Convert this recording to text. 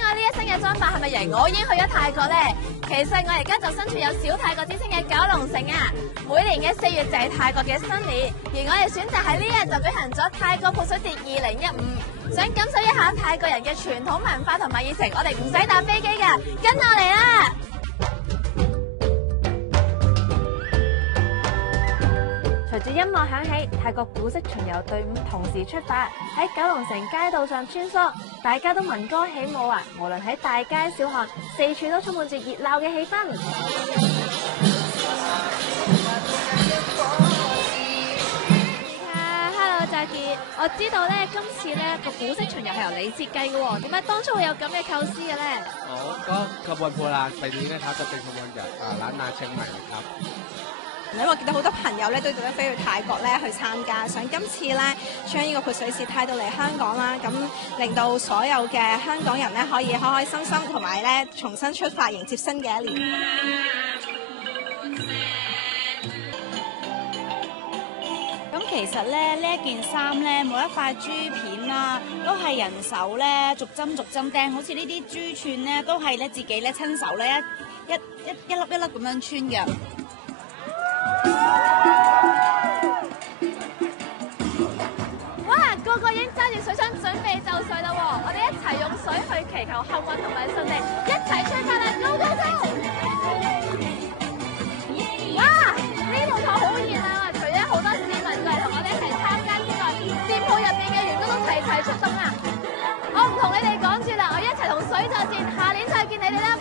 我呢一身嘅裝扮係咪贏我已經去咗泰國呢？其實我而家就身處有小泰國之稱嘅九龍城啊！每年嘅4月就係泰國嘅新年，而我哋選擇喺呢日就舉行咗泰國潑水節2015，想感受一下泰國人嘅傳統文化同埋熱情，我哋唔使搭飛機㗎，跟我嚟啦！隨住音樂響起，泰國古色巡遊隊伍同時出發，喺九龍城街道上穿梭，大家都聞歌起舞啊！無論喺大街小巷，四處都充滿住熱鬧嘅氣氛。Hello， 澤傑，我知道咧，今次咧個古色巡遊係由你設計嘅喎，點解當初會有咁嘅構思嘅咧？ขบวนโบราณปีนี้นะครับจะเป็นขบวนจากล้านนาเชียงใหม่ครับ。因為我見到好多朋友咧都特登飛去泰國咧去參加，想今次咧將呢個潑水節帶到嚟香港啦，咁令到所有嘅香港人咧可以開開心心，同埋咧重新出發迎接新嘅一年。咁其實咧呢一件衫咧，每一塊珠片啦，都係人手咧逐針釘，好似呢啲珠串咧都係咧自己咧親手咧一粒一粒咁樣穿嘅。哇！個個已經揸住水槍準備就緒啦喎！我哋一齊用水去祈求幸運同埋順利，一齊出發啦！Go go go！ 哇！呢度台好熱鬧啊！除咗好多市民過嚟同我哋一齊參加之外，店鋪入邊嘅員工都齊齊出動啊！我唔同你哋講住啦，我一齊同水作戰，下年再見你哋啦！